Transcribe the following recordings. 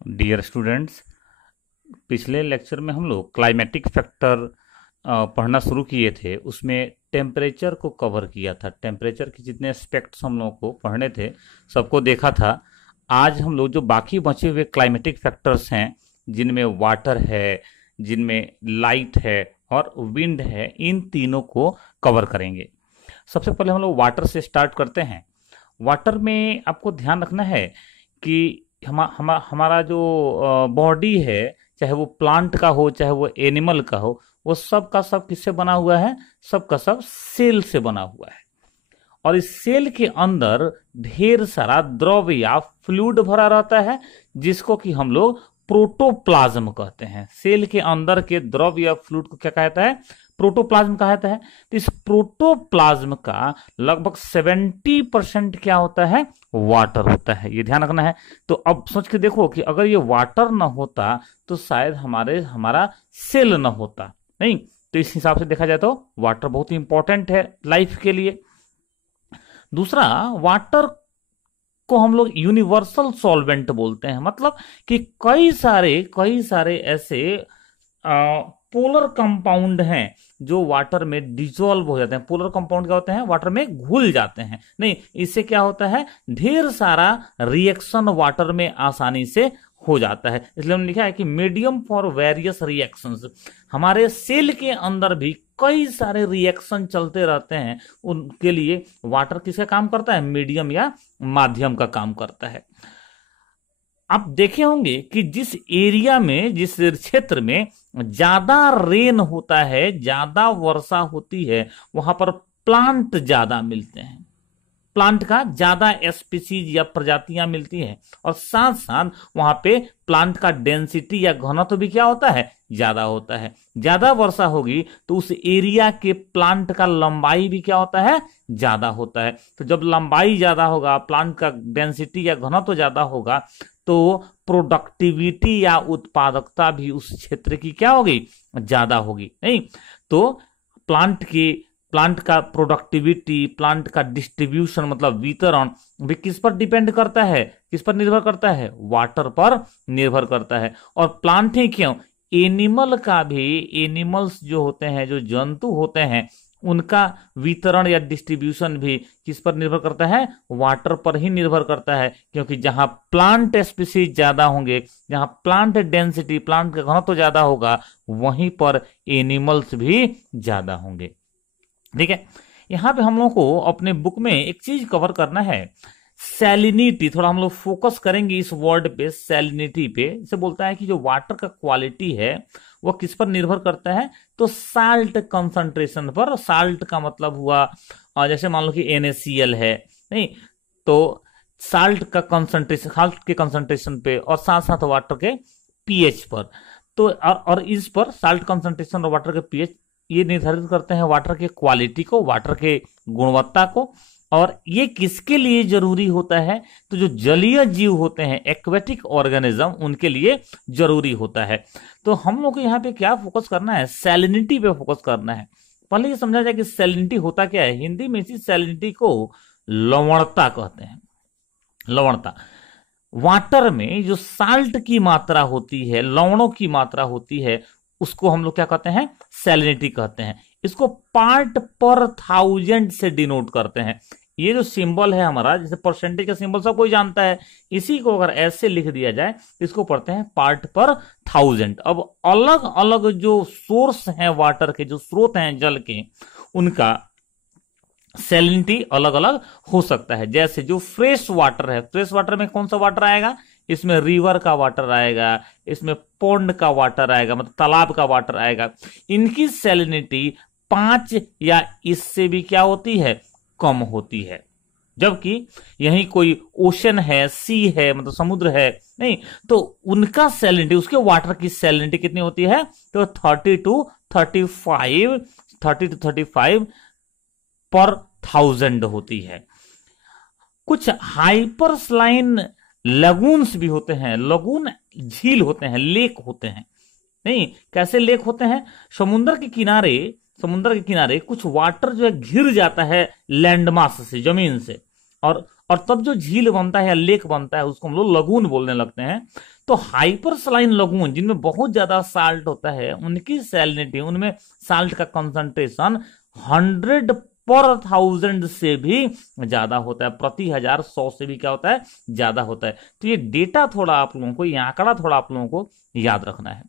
Dear students, पिछले lecture में हम लोग क्लाइमेटिक फैक्टर पढ़ना शुरू किए थे। उसमें टेम्परेचर को कवर किया था। टेम्परेचर के जितने एस्पेक्ट्स हम लोगों को पढ़ने थे सबको देखा था। आज हम लोग जो बाकी बचे हुए क्लाइमेटिक फैक्टर्स हैं, जिनमें वाटर है, जिनमें लाइट है और विंड है, इन तीनों को कवर करेंगे। सबसे पहले हम लोग वाटर से स्टार्ट करते हैं। वाटर में आपको ध्यान रखना है कि हमारा जो बॉडी है, चाहे वो प्लांट का हो चाहे वो एनिमल का हो, वो सब का सब किससे बना हुआ है? सब का सब सेल से बना हुआ है। और इस सेल के अंदर ढेर सारा द्रव या फ्लूइड भरा रहता है, जिसको कि हम लोग प्रोटोप्लाज्म कहते हैं। सेल के अंदर के द्रव या फ्लूइड को क्या कहता है? प्रोटोप्लाज्म कहता है। तो इस प्रोटोप्लाज्म का लगभग 70% क्या होता है? वाटर होता है। ये ध्यान रखना है। तो अब सोच के देखो कि अगर ये वाटर ना होता तो शायद हमारा सेल ना होता। नहीं, तो इस हिसाब से देखा जाए तो वाटर बहुत ही इंपॉर्टेंट है लाइफ के लिए। दूसरा, वाटर को हम लोग यूनिवर्सल सॉल्वेंट बोलते हैं। मतलब कि कई सारे ऐसे पोलर कंपाउंड हैं जो वाटर में डिजोल्व हो जाते हैं। पोलर कंपाउंड क्या होते हैं? वाटर में घुल जाते हैं। नहीं, इससे क्या होता है? ढेर सारा रिएक्शन वाटर में आसानी से हो जाता है। इसलिए हमने लिखा है कि मीडियम फॉर वेरियस रिएक्शंस। हमारे सेल के अंदर भी कई सारे रिएक्शन चलते रहते हैं, उनके लिए वाटर किसका काम करता है? मीडियम या माध्यम का काम करता है। आप देखे होंगे कि जिस एरिया में, जिस क्षेत्र में ज्यादा रेन होता है, ज्यादा वर्षा होती है, वहां पर प्लांट ज्यादा मिलते हैं। प्लांट का ज्यादा स्पीसीज या प्रजातियां मिलती हैं, और साथ साथ वहां पे प्लांट का डेंसिटी या घनत्व भी क्या होता है? ज्यादा होता है। ज्यादा वर्षा होगी तो उस एरिया के प्लांट का लंबाई भी क्या होता है? ज्यादा होता है। तो जब लंबाई ज्यादा होगा, प्लांट का डेंसिटी या घनत्व ज्यादा होगा, तो प्रोडक्टिविटी या उत्पादकता भी उस क्षेत्र की क्या होगी? ज्यादा होगी। नहीं, तो प्लांट का प्रोडक्टिविटी, प्लांट का डिस्ट्रीब्यूशन मतलब वितरण भी किस पर डिपेंड करता है? किस पर निर्भर करता है? वाटर पर निर्भर करता है। और प्लांट ही क्यों, एनिमल का भी, एनिमल्स जो होते हैं, जो जंतु होते हैं, उनका वितरण या डिस्ट्रीब्यूशन भी किस पर निर्भर करता है? वाटर पर ही निर्भर करता है। क्योंकि जहां प्लांट स्पीसीज ज्यादा होंगे, जहां प्लांट डेंसिटी, प्लांट का घनत्व ज्यादा होगा, वहीं पर एनिमल्स भी ज्यादा होंगे। ठीक है। यहां पे हम लोग को अपने बुक में एक चीज कवर करना है, सैलिनिटी। थोड़ा हम लोग फोकस करेंगे इस वर्ड पे, सैलिनिटी पे। इसे बोलता है कि जो वाटर का क्वालिटी है वह किस पर निर्भर करता है? तो साल्ट कंसंट्रेशन पर। साल्ट का मतलब हुआ जैसे मान लो कि NaCl है, नहीं, तो साल्ट के कंसंट्रेशन पे, और साथ साथ वाटर के पीएच पर। तो और इस पर साल्ट कंसंट्रेशन और वाटर के पीएच ये निर्धारित करते हैं वाटर के क्वालिटी को, वाटर के गुणवत्ता को। और ये किसके लिए जरूरी होता है? तो जो जलीय जीव होते हैं, एक्वेटिक ऑर्गेनिज्म, उनके लिए जरूरी होता है। तो हम लोग को यहाँ पे क्या फोकस करना है? सैलिनिटी पे फोकस करना है। पहले ये समझा जाए कि सैलिनिटी होता क्या है। हिंदी में इसी सैलिनिटी को लवणता कहते हैं। लवणता, वाटर में जो साल्ट की मात्रा होती है, लवणों की मात्रा होती है, उसको हम लोग क्या कहते हैं? सैलिनिटी कहते हैं। इसको पार्ट पर थाउजेंड से डिनोट करते हैं। ये जो सिंबल है हमारा, जैसे परसेंटेज का सिंबल सब कोई जानता है, इसी को अगर ऐसे लिख दिया जाए, इसको पढ़ते हैं पार्ट पर थाउजेंड। अब अलग अलग जो सोर्स हैं वाटर के, जो स्रोत हैं जल के, उनका सैलिनिटी अलग अलग हो सकता है। जैसे जो फ्रेश वाटर है, फ्रेश वाटर में कौन सा वाटर आएगा? इसमें रिवर का वाटर आएगा, इसमें पौंड का वाटर आएगा, मतलब तालाब का वाटर आएगा। इनकी सैलिनिटी 5 या इससे भी क्या होती है? कम होती है। जबकि यही कोई ओशन है, सी है, मतलब समुद्र है, नहीं, तो उनका सैलिनिटी, उसके वाटर की सैलिनिटी कितनी होती है? तो 30 to 35 पर थाउजेंड होती है। कुछ हाइपरस्लाइन लगून्स भी होते हैं। लगून झील होते हैं, लेक होते हैं। नहीं, कैसे लेक होते हैं? समुद्र के किनारे कुछ वाटर जो है घिर जाता है लैंडमास से, जमीन से, और और तब जो झील बनता है या लेक बनता है उसको हम लोग लगून बोलने लगते हैं। तो हाइपरसलाइन लगून जिनमें बहुत ज्यादा साल्ट होता है उनकी सैलिनिटी, उनमें साल्ट का कंसंट्रेशन 100/1000 से भी ज्यादा होता है, प्रति 1000 100 से भी क्या होता है, ज्यादा होता है। तो ये डेटा थोड़ा आप लोगों को, ये आंकड़ा थोड़ा आप लोगों को याद रखना है।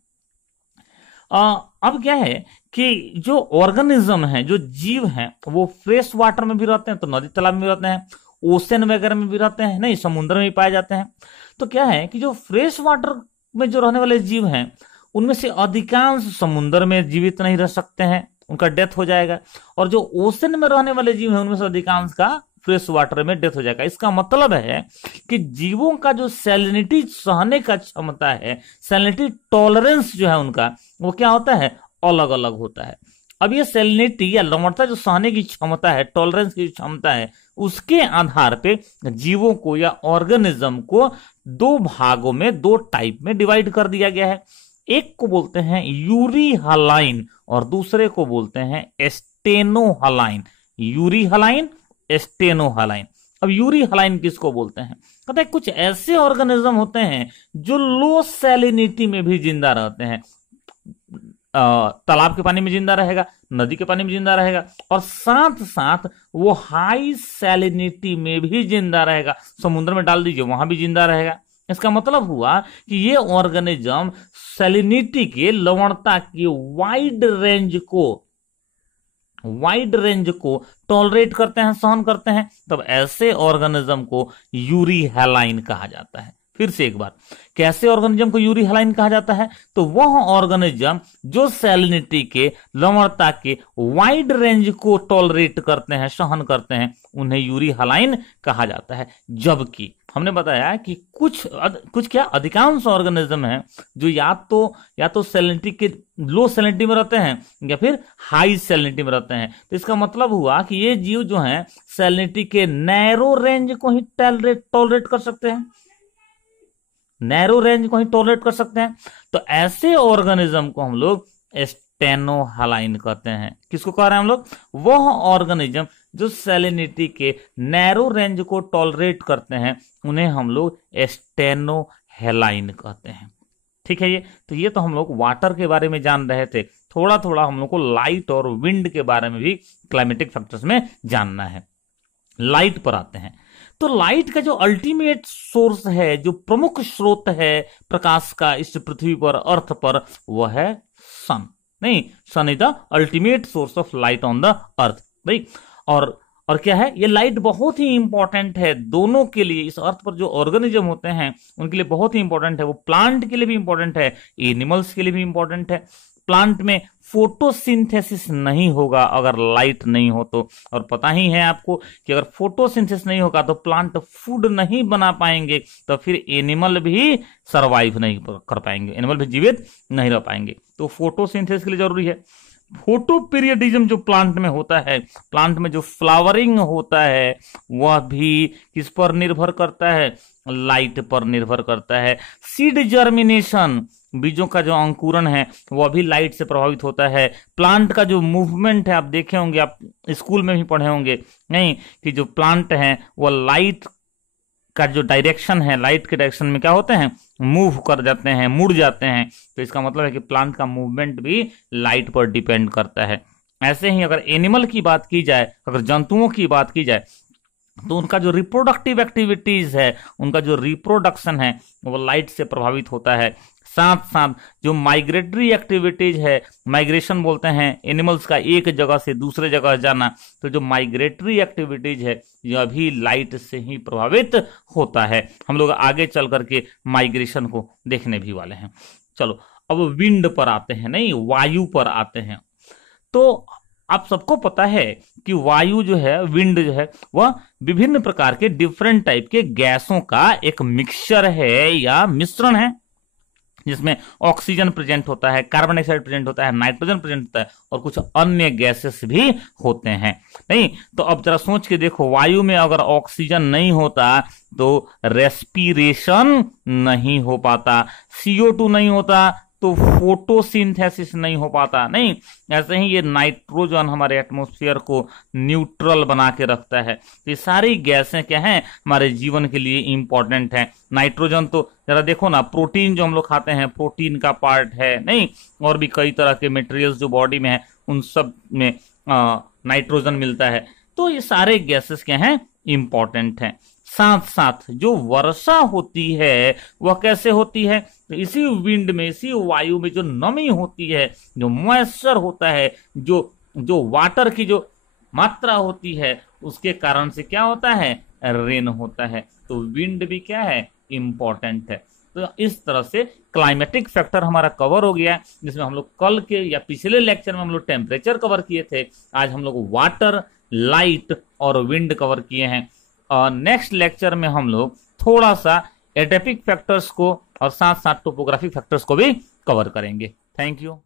अब क्या है कि जो ऑर्गेनिज्म है, जो जीव हैं, वो फ्रेश वाटर में भी रहते हैं, तो नदी तालाब में भी रहते हैं, ओशन वगैरह में भी रहते हैं, नहीं समुद्र में भी पाए जाते हैं। तो क्या है कि जो फ्रेश वाटर में जो रहने वाले जीव हैं उनमें से अधिकांश समुद्र में जीवित नहीं रह सकते हैं, उनका डेथ हो जाएगा। और जो ओशन में रहने वाले जीव हैं उनमें से अधिकांश का फ्रेश वाटर में डेथ हो जाएगा। इसका मतलब है कि जीवों का जो सैलिनिटी सहने का क्षमता है, सैलिनिटी टॉलरेंस जो है उनका, वो क्या होता है, अलग अलग होता है। अब ये सैलिनिटी या लवणता जो सहने की क्षमता है, टॉलरेंस की क्षमता है, उसके आधार पे जीवों को या ऑर्गेनिज्म को दो भागों में, दो टाइप में डिवाइड कर दिया गया है। एक को बोलते हैं यूरी हलाइन और दूसरे को बोलते हैं स्टेनोहलाइन। यूरी हलाइन, स्टेनोहलाइन। अब यूरी हलाइन किसको बोलते हैं? कहते हैं कुछ ऐसे ऑर्गेनिज्म होते हैं जो लो सैलिनिटी में भी जिंदा रहते हैं। तालाब के पानी में जिंदा रहेगा, नदी के पानी में जिंदा रहेगा, और साथ साथ वो हाई सैलिनिटी में भी जिंदा रहेगा। समुद्र में डाल दीजिए वहां भी जिंदा रहेगा। इसका मतलब हुआ कि ये ऑर्गेनिज्म सैलिनिटी के, लवणता की वाइड रेंज को टॉलरेट करते हैं, सहन करते हैं। तब ऐसे ऑर्गेनिज्म को यूरी हैलाइन कहा जाता है। फिर से एक बार, कैसे ऑर्गेनिज्म को यूरी हैलाइन कहा जाता है? तो वह ऑर्गेनिज्म जो सैलिनिटी के, लवणता के वाइड रेंज को टॉलरेट करते हैं, सहन करते हैं, उन्हें यूरी हैलाइन कहा जाता है। जबकि हमने बताया कि कुछ क्या अधिकांश ऑर्गेनिज्म हैं जो या तो सैलिनिटी के लो सैलिनिटी में रहते हैं या फिर हाई सैलिनिटी में रहते हैं। तो इसका मतलब हुआ कि ये जीव जो हैं सैलिनिटी के नैरो रेंज को ही टॉलरेट कर सकते हैं, नैरो रेंज को ही टॉलरेट कर सकते हैं। तो ऐसे ऑर्गेनिज्म को हम लोग स्टेनोहलाइन कहते हैं। किसको कह रहे हैं हम लोग? वह ऑर्गेनिज्म जो सैलिनिटी के नैरो रेंज को टॉलरेट करते हैं उन्हें हम लोग स्टेनोहलाइन कहते हैं। ठीक है। ये तो हम लोग वाटर के बारे में जान रहे थे। थोड़ा थोड़ा हम लोग को लाइट और विंड के बारे में भी क्लाइमेटिक फैक्टर्स में जानना है। लाइट पर आते हैं। तो लाइट का जो अल्टीमेट सोर्स है, जो प्रमुख स्रोत है प्रकाश का इस पृथ्वी पर, अर्थ पर, वह है सन। नहीं, sun is the ultimate source of light on the earth भाई। और क्या है, ये लाइट बहुत ही इंपॉर्टेंट है दोनों के लिए। इस अर्थ पर जो ऑर्गेनिज्म होते हैं उनके लिए बहुत ही इंपॉर्टेंट है। वो प्लांट के लिए भी इंपॉर्टेंट है, एनिमल्स के लिए भी इंपॉर्टेंट है। प्लांट में फोटोसिंथेसिस नहीं होगा अगर लाइट नहीं हो तो। और पता ही है आपको कि अगर फोटोसिंथेसिस नहीं होगा तो प्लांट फूड नहीं बना पाएंगे, तो फिर एनिमल भी सरवाइव नहीं कर पाएंगे, एनिमल भी जीवित नहीं रह पाएंगे। तो फोटोसिंथेसिस के लिए जरूरी है। फोटो पीरियडिज्म जो प्लांट में होता है, प्लांट में जो फ्लावरिंग होता है, वह भी किस पर निर्भर करता है? लाइट पर निर्भर करता है। सीड जर्मिनेशन, बीजों का जो अंकुरण है वह भी लाइट से प्रभावित होता है। प्लांट का जो मूवमेंट है, आप देखे होंगे, आप स्कूल में भी पढ़े होंगे नहीं, कि जो प्लांट है वह लाइट का जो डायरेक्शन है, लाइट के डायरेक्शन में क्या होते हैं, मूव कर जाते हैं, मुड़ जाते हैं। तो इसका मतलब है कि प्लांट का मूवमेंट भी लाइट पर डिपेंड करता है। ऐसे ही अगर एनिमल की बात की जाए, अगर जंतुओं की बात की जाए, तो उनका जो रिप्रोडक्टिव एक्टिविटीज है, उनका जो रिप्रोडक्शन है, वो लाइट से प्रभावित होता है। साथ साथ जो माइग्रेटरी एक्टिविटीज है, माइग्रेशन बोलते हैं एनिमल्स का एक जगह से दूसरे जगह जाना, तो जो माइग्रेटरी एक्टिविटीज है यह भी लाइट से ही प्रभावित होता है। हम लोग आगे चल करके माइग्रेशन को देखने भी वाले हैं। चलो अब विंड पर आते हैं, नहीं वायु पर आते हैं। तो आप सबको पता है कि वायु जो है, विंड जो है, वह विभिन्न प्रकार के डिफरेंट टाइप के गैसों का एक मिक्सचर है या मिश्रण है, जिसमें ऑक्सीजन प्रेजेंट होता है, कार्बन डाइऑक्साइड प्रेजेंट होता है, नाइट्रोजन प्रेजेंट होता है और कुछ अन्य गैसेस भी होते हैं। नहीं तो अब जरा सोच के देखो, वायु में अगर ऑक्सीजन नहीं होता तो रेस्पिरेशन नहीं हो पाता, CO2 नहीं होता तो फोटोसिंथेसिस नहीं हो पाता। नहीं, ऐसे ही ये नाइट्रोजन हमारे एटमॉस्फेयर को न्यूट्रल बना के रखता है। ये सारी गैसें क्या हैं, हमारे जीवन के लिए इंपॉर्टेंट हैं। नाइट्रोजन तो जरा देखो ना, प्रोटीन जो हम लोग खाते हैं प्रोटीन का पार्ट है। नहीं, और भी कई तरह के मटेरियल्स जो बॉडी में है उन सब में नाइट्रोजन मिलता है। तो ये सारे गैसेस क्या हैं, इंपॉर्टेंट हैं। साथ साथ जो वर्षा होती है वह कैसे होती है, तो इसी विंड में, इसी वायु में जो नमी होती है, जो मॉइस्चर होता है, जो जो वाटर की जो मात्रा होती है, उसके कारण से क्या होता है, रेन होता है। तो विंड भी क्या है, इंपॉर्टेंट है। तो इस तरह से क्लाइमेटिक फैक्टर हमारा कवर हो गया, जिसमें हम लोग कल के या पिछले लेक्चर में हम लोग टेम्परेचर कवर किए थे। आज हम लोग वाटर, लाइट और विंड कवर किए हैं। और नेक्स्ट लेक्चर में हम लोग थोड़ा सा एडेपिक फैक्टर्स को और साथ साथ टोपोग्राफिक फैक्टर्स को भी कवर करेंगे। Thank you.